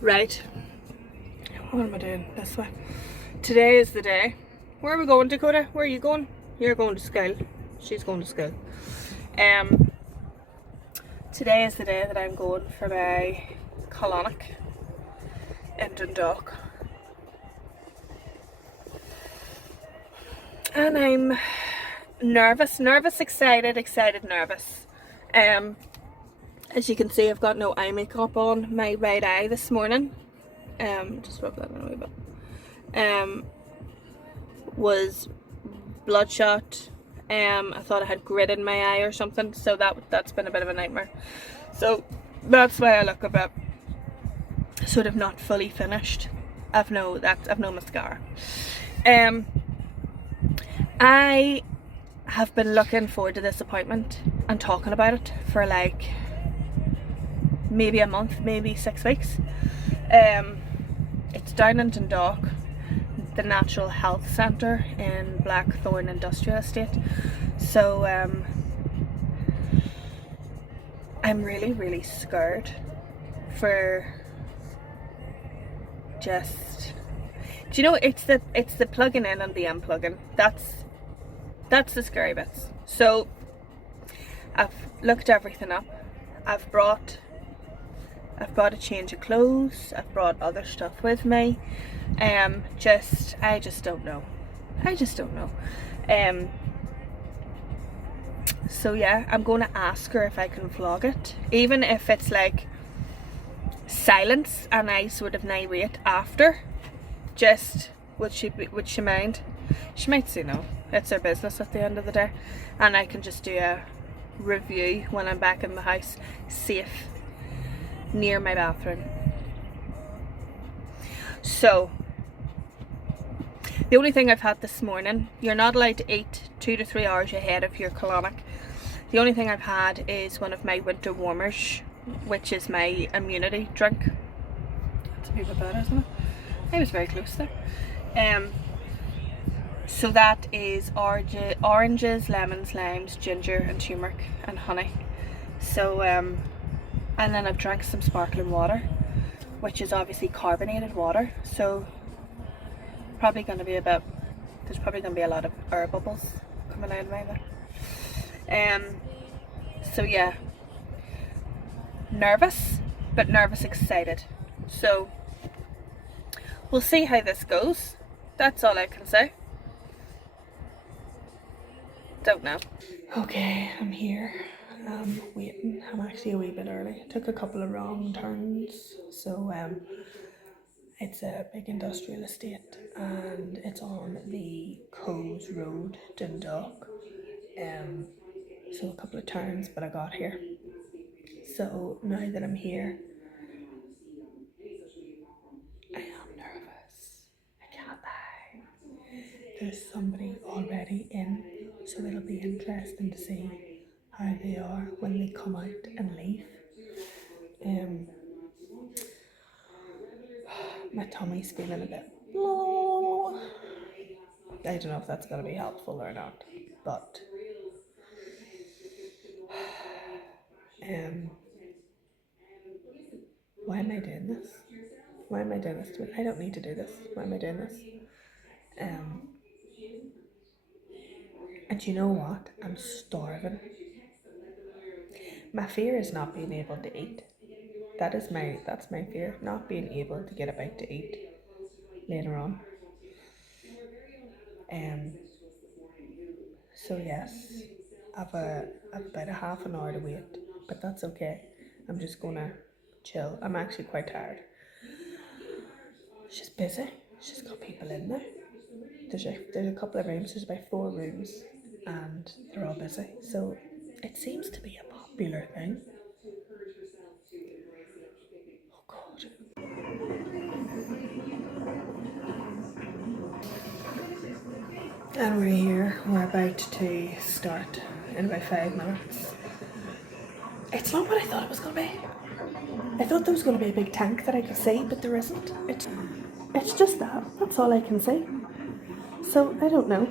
Right. What am I doing this way? Today is the day. Where are we going, Dakota? Where are you going? You're going to school. She's going to school. Today is the day that I'm going for my colonic in Dundalk. And I'm nervous, excited, nervous. As you can see, I've got no eye makeup on my right eye this morning. Just rub that in a wee bit. Was bloodshot. I thought I had grit in my eye or something, so that's been a bit of a nightmare. So that's why I look a bit sort of not fully finished. I've no mascara. I have been looking forward to this appointment and talking about it for like maybe a month, maybe 6 weeks. It's down in Dundalk, the Natural Health Centre in Blackthorn Industrial Estate. So I'm really scared for just, do you know, it's the plugging in and the unplugging. That's the scary bits. So I've looked everything up. I've brought a change of clothes. I've brought other stuff with me. I just don't know. So yeah, I'm going to ask her if I can vlog it, even if it's like silence and I sort of narrate after. Just would she mind? She might say no. It's her business at the end of the day, and I can just do a review when I'm back in the house, safe, near my bathroom. So the only thing I've had this morning, you're not allowed to eat 2 to 3 hours ahead of your colonic. The only thing I've had is one of my winter warmers, which is my immunity drink. That's a bit better, isn't it? I was very close there. So that is oranges, lemons, limes, ginger and turmeric and honey. So and then I've drank some sparkling water, which is obviously carbonated water. So there's probably going to be a lot of air bubbles coming out of my there. So yeah, nervous, but excited. So we'll see how this goes. That's all I can say. Don't know. Okay, I'm here. I'm waiting. I'm actually a wee bit early. Took a couple of wrong turns. So it's a big industrial estate and it's on the Coes Road, Dundalk. So a couple of turns, but I got here. So now that I'm here, I am nervous. I can't lie. There's somebody already in, so it'll be interesting to see how they are when they come out and leave. My tummy's feeling a bit low. I don't know if that's going to be helpful or not, but why am I doing this? Why am I doing this to me? I don't need to do this. Why am I doing this? And you know what? I'm starving. My fear is not being able to eat. That's my fear, not being able to get a bite to eat later on. So yes, I've about a half an hour to wait, but that's okay. I'm just gonna chill. I'm actually quite tired. She's busy. She's got people in there. There's a couple of rooms. There's about 4 rooms, and they're all busy. So it seems to be a popular thing. Oh God. And we're here. We're about to start in about 5 minutes. It's not what I thought it was going to be. I thought there was going to be a big tank that I could see, but there isn't. It's just that. That's all I can see. So I don't know.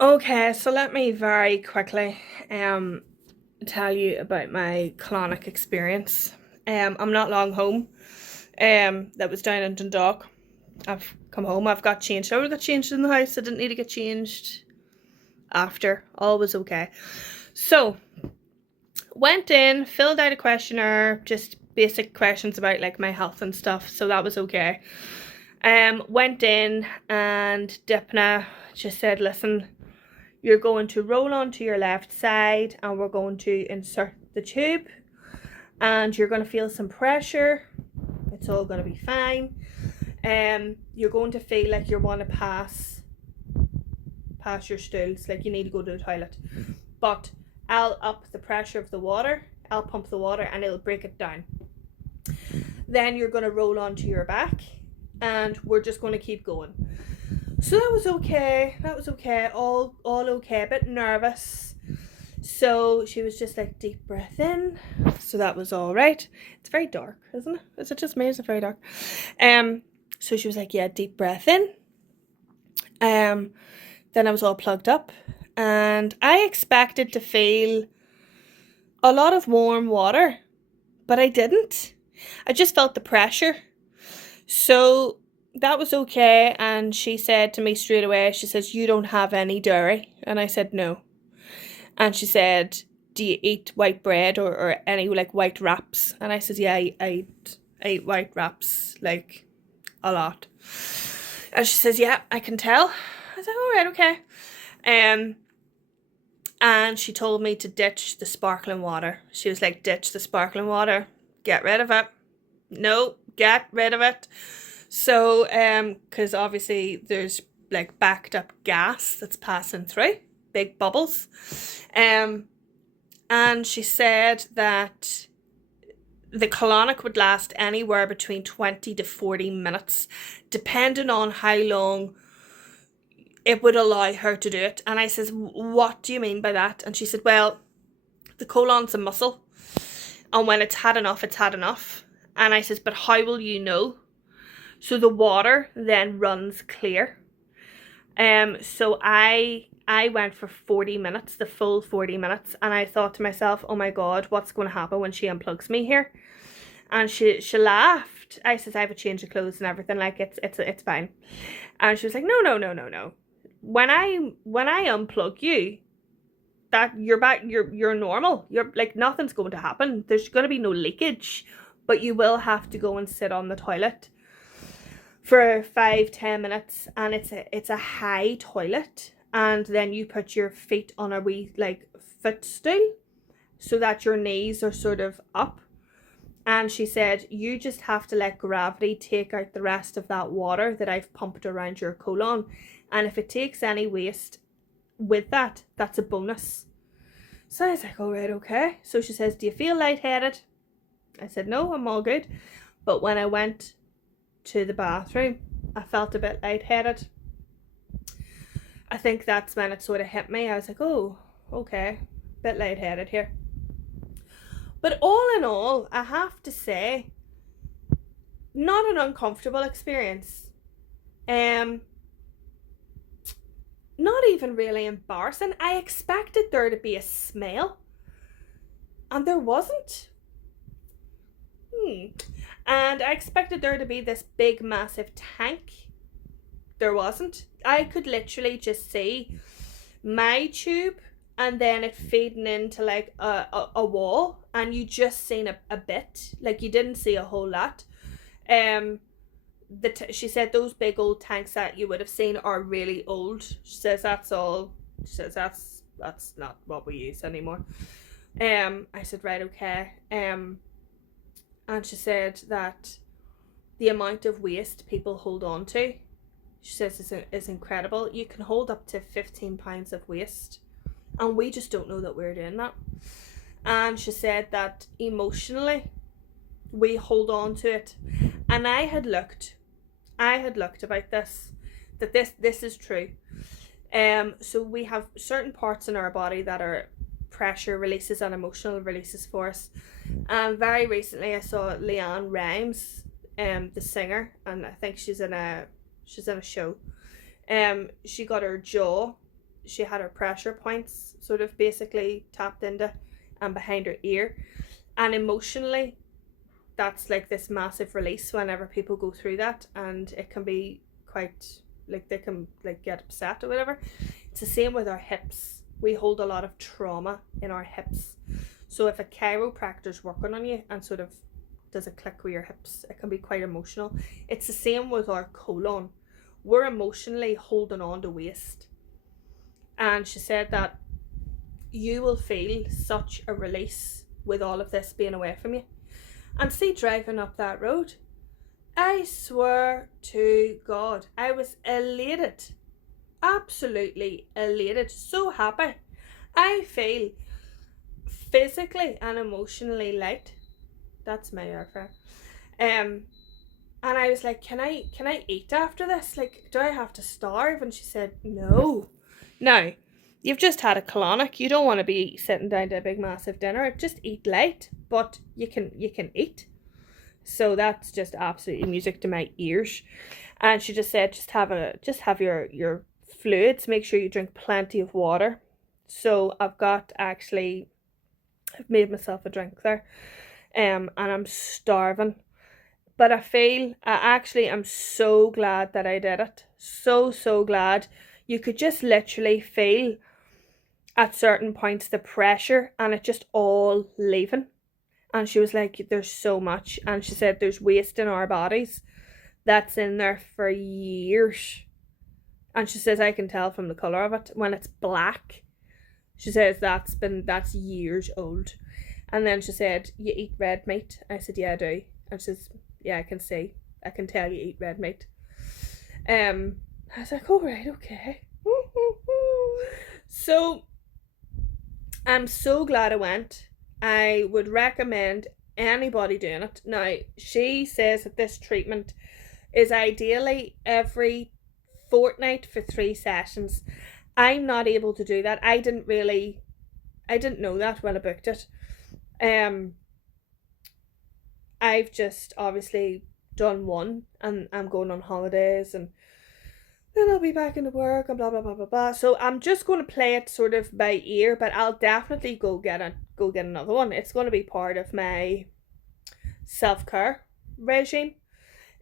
Okay, so let me very quickly tell you about my colonic experience. I'm not long home. That was down in Dundalk. I've come home, I've got changed. I would have got changed in the house. I didn't need to get changed after. All was okay. So, went in, filled out a questionnaire, just basic questions about like my health and stuff. So that was okay. Went in and Dympnha just said, listen, you're going to roll onto your left side and we're going to insert the tube and you're going to feel some pressure. It's all going to be fine. You're going to feel like you want to pass your stools, like you need to go to the toilet. But I'll up the pressure of the water, I'll pump the water and it'll break it down. Then you're going to roll onto your back and we're just going to keep going. So that was okay, all okay, a bit nervous. So she was just like, deep breath in. So that was all right. It's very dark, isn't it? Is it just me? Is it very dark? So she was like, yeah, deep breath in. Then I was all plugged up and I expected to feel a lot of warm water, but I didn't. I just felt the pressure. So that was okay. And she said to me straight away, she says, you don't have any dairy. And I said, no. And she said, do you eat white bread or any like white wraps? And I said, yeah, I ate white wraps like a lot. And she says, yeah, I can tell. I was like, all right, okay. And she told me to ditch the sparkling water. She was like, ditch the sparkling water. Get rid of it. No, get rid of it. So, because obviously there's like backed up gas that's passing through. Big bubbles. And she said that the colonic would last anywhere between 20 to 40 minutes, depending on how long it would allow her to do it. And I says, what do you mean by that? And she said, well, the colon's a muscle. And when it's had enough, it's had enough. And I says, but how will you know? So the water then runs clear. So I went for 40 minutes, the full 40 minutes. And I thought to myself, oh my God, what's going to happen when she unplugs me here? And she laughed. I says, I have a change of clothes and everything. Like it's fine. And she was like, no. When I unplug you, that you're back, you're normal. You're like, nothing's going to happen. There's going to be no leakage, but you will have to go and sit on the toilet for 5-10 minutes. And it's a high toilet. And then you put your feet on a wee like footstool so that your knees are sort of up. And she said, you just have to let gravity take out the rest of that water that I've pumped around your colon. And if it takes any waste with that, that's a bonus. So I was like, all right, okay. So she says, do you feel lightheaded? I said, no, I'm all good. But when I went to the bathroom, I felt a bit lightheaded. I think that's when it sort of hit me. I was like, oh, okay, bit lightheaded here. But all in all, I have to say, not an uncomfortable experience. Not even really embarrassing. I expected there to be a smell, and there wasn't. And I expected there to be this big, massive tank. There wasn't. I could literally just see my tube and then it feeding into like a wall, and you just seen a bit, like you didn't see a whole lot. She said those big old tanks that you would have seen are really old. She says that's all. She says that's not what we use anymore. I said, right, okay. And she said that the amount of waste people hold on to, she says, is incredible. You can hold up to 15 pounds of waste, and we just don't know that we're doing that. And she said that emotionally we hold on to it. And I had looked about this, that this is true. So we have certain parts in our body that are pressure releases and emotional releases for us. And very recently I saw Leanne Rimes, the singer, and I think she's in a show. She got her jaw. she had her pressure points sort of basically tapped into and behind her ear. And emotionally, that's like this massive release whenever people go through that, and it can be quite like they can like get upset or whatever. It's the same with our hips. We hold a lot of trauma in our hips. So if a chiropractor's working on you and sort of does a click with your hips, it can be quite emotional. It's the same with our colon. We're emotionally holding on to waste. And she said that you will feel such a release with all of this being away from you. And see, driving up that road, I swear to God, I was elated. Absolutely elated. So happy. I feel physically and emotionally light. That's my airfare. And I was like, can I eat after this? Like, do I have to starve? And she said, no. Now, you've just had a colonic. You don't want to be sitting down to a big massive dinner. Just eat light, but you can eat. So that's just absolutely music to my ears. And she just said, just have your fluids. Make sure you drink plenty of water. So I've made myself a drink there, and I'm starving. But I actually am so glad that I did it. So glad. You could just literally feel at certain points the pressure and it just all leaving. And she was like, there's so much. And she said there's waste in our bodies that's in there for years. And she says, I can tell from the colour of it. When it's black, she says that's years old. And then she said, you eat red meat? I said, yeah, I do. And she says, yeah, I can tell you eat red meat. I was like, oh, right, okay. So I'm so glad I went. I would recommend anybody doing it. Now, she says that this treatment is ideally every fortnight for 3 sessions. I'm not able to do that. I didn't know that when I booked it. I've just obviously done one, and I'm going on holidays, and then I'll be back into work and blah blah blah blah blah. So I'm just going to play it sort of by ear, but I'll definitely go get another one. It's going to be part of my self-care regime.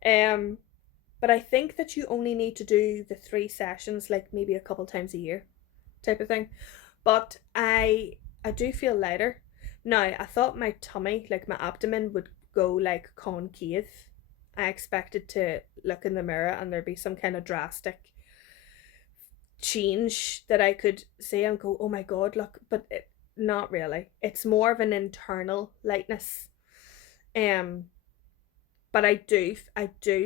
But I think that you only need to do the 3 sessions like maybe a couple times a year type of thing. But I do feel lighter. Now, I thought my tummy, like my abdomen, would go like concave. I expected to look in the mirror and there'd be some kind of drastic change that I could see and go, oh my God, look, but not really. It's more of an internal lightness. But I do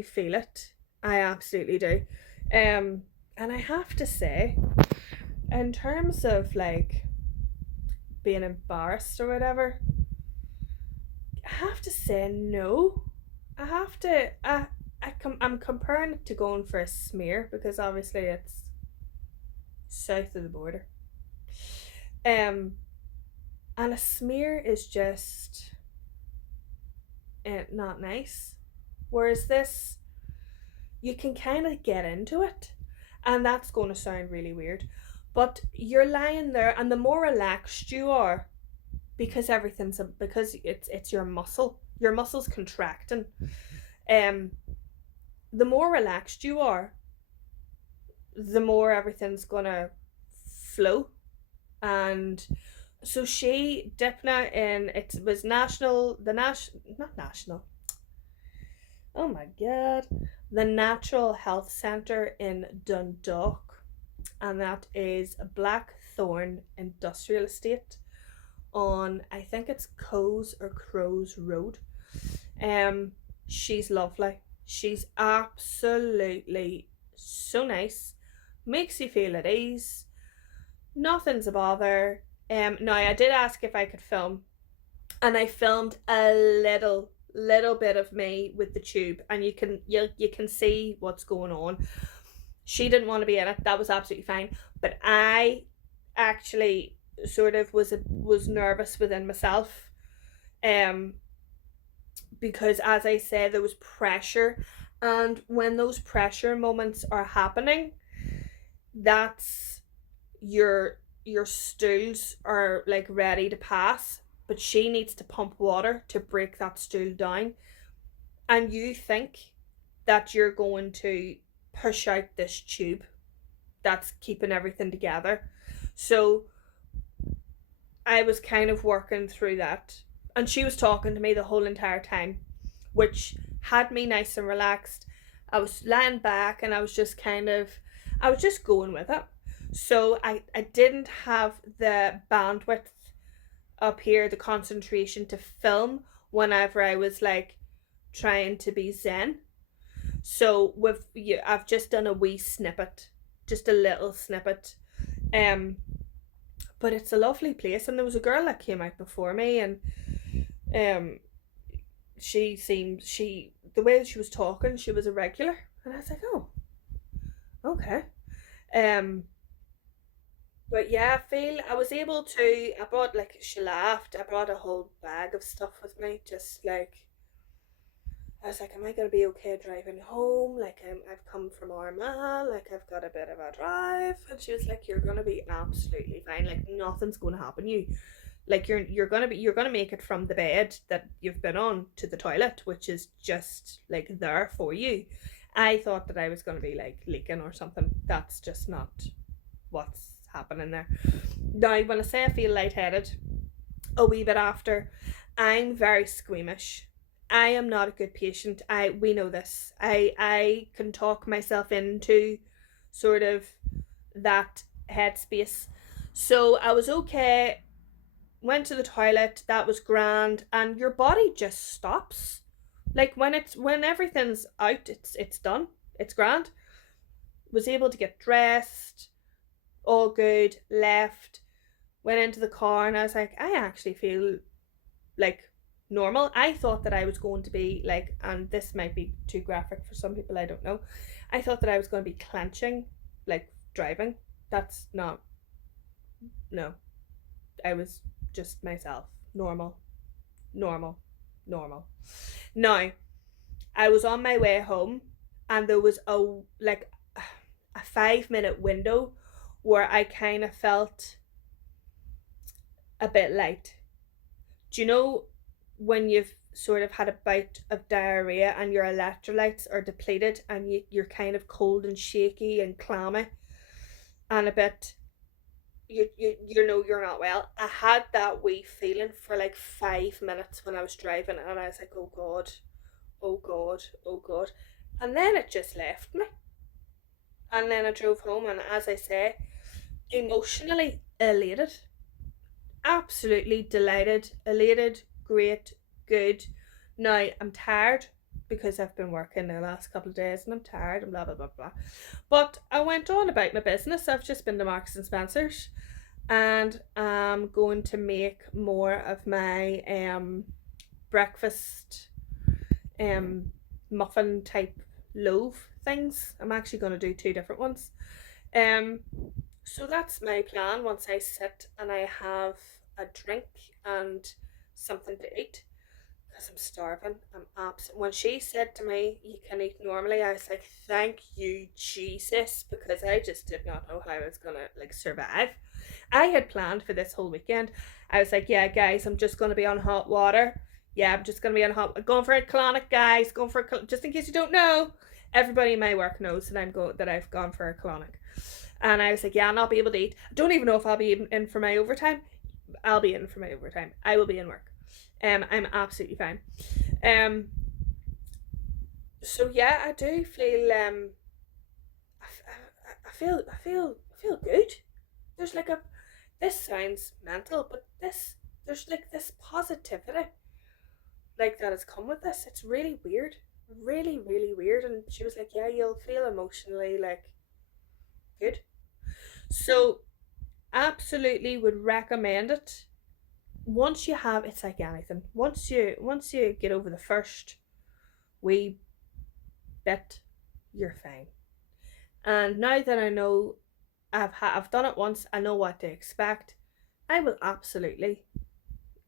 feel it. I absolutely do. And I have to say, in terms of like being embarrassed or whatever, I have to say no. I'm comparing it to going for a smear because obviously it's south of the border. And a smear is just not nice. Whereas this, you can kind of get into it, and that's going to sound really weird, but you're lying there, and the more relaxed you are, because it's your muscles contracting. The more relaxed you are, the more everything's gonna flow. And so Dympnha, and it was oh my God, the Natural Health Centre in Dundalk, and that is Blackthorn Industrial Estate on, I think it's Crows Road. She's lovely. She's absolutely so nice. Makes you feel at ease. Nothing's a bother. Now I did ask if I could film, and I filmed a little bit of me with the tube, and you can see what's going on. She didn't want to be in it. That was absolutely fine. But I actually sort of was nervous within myself, because as I said, there was pressure, and when those pressure moments are happening, that's your stools are like ready to pass, but she needs to pump water to break that stool down, and you think that you're going to push out this tube that's keeping everything together. So I was kind of working through that, and she was talking to me the whole entire time, which had me nice and relaxed. I was lying back and I was just going with it. So I didn't have the bandwidth up here, the concentration to film whenever I was like trying to be zen. So I've just done a wee snippet, just a little snippet. Um, but it's a lovely place, and there was a girl that came out before me, and um, she the way she was talking, she was a regular, and I was like, oh, okay. Um, but yeah, I feel I was able to. I brought like she laughed. I brought a whole bag of stuff with me, just like I was like, am I gonna be okay driving home? Like I've come from Armagh, like I've got a bit of a drive, and she was like, you're gonna be absolutely fine. Like nothing's gonna happen to you. Like you're gonna make it from the bed that you've been on to the toilet, which is just like there for you. I thought that I was gonna be like leaking or something. That's just not what's happening there. Now, when I say I feel lightheaded, a wee bit after, I'm very squeamish. I am not a good patient. We know this. I can talk myself into sort of that headspace. So I was okay, went to the toilet, that was grand, and your body just stops. Like when everything's out, it's done. It's grand. Was able to get dressed, all good, left, went into the car, and I was like, I actually feel like normal. I thought that I was going to be like, and this might be too graphic for some people, I don't know. I thought that I was going to be clenching, like driving. That's not, no. I was just myself. Normal, normal, normal. Now, I was on my way home, and there was a 5 minute window where I kind of felt a bit light. Do you know when you've sort of had a bout of diarrhea and your electrolytes are depleted, and you're kind of cold and shaky and clammy and a bit, you know you're not well? I had that wee feeling for like 5 minutes when I was driving, and I was like, oh god, oh god, oh god. And then it just left me. And then I drove home, and as I say, emotionally elated, absolutely delighted, elated, great, good. Now I'm tired because I've been working the last couple of days, and I'm tired and blah blah blah blah. But I went on about my business. I've just been to Marks and Spencer's, and I'm going to make more of my breakfast muffin type loaf things. I'm actually going to do two different ones. Um, so that's my plan once I sit and I have a drink and something to eat, because I'm starving. I'm absent. When she said to me, you can eat normally, I was like, thank you, Jesus, because I just did not know how I was going to like survive. I had planned for this whole weekend. I was like, yeah, guys, I'm just going to be on hot water. Yeah, I'm just going to be on hot, going for a colonic, guys, going for a, just in case you don't know, everybody in my work knows that I've gone for a colonic. And I was like, yeah, I'll not be able to eat. I don't even know if I'll be in for my overtime. I'll be in for my overtime. I will be in work. I'm absolutely fine. So yeah, I do feel I feel good. There's like a, this sounds mental, but there's like this positivity like that has come with this. It's really weird. Really, really weird. And she was like, yeah, you'll feel emotionally like good. So absolutely would recommend it. Once you have, it's like anything. Once you get over the first wee bit, you're fine. And now that I know I've done it once, I know what to expect. I will absolutely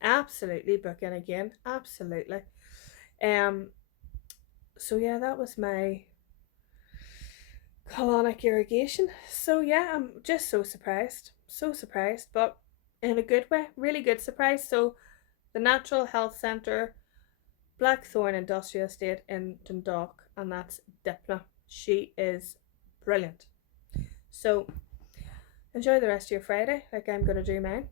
book in again. Absolutely. Um. So yeah, that was my Colonic Irrigation. So yeah, I'm just so surprised. So surprised, but in a good way. Really good surprise. So the Natural Health Centre, Blackthorn Industrial Estate in Dundalk, and that's Dympnha. She is brilliant. So enjoy the rest of your Friday, like I'm gonna do mine.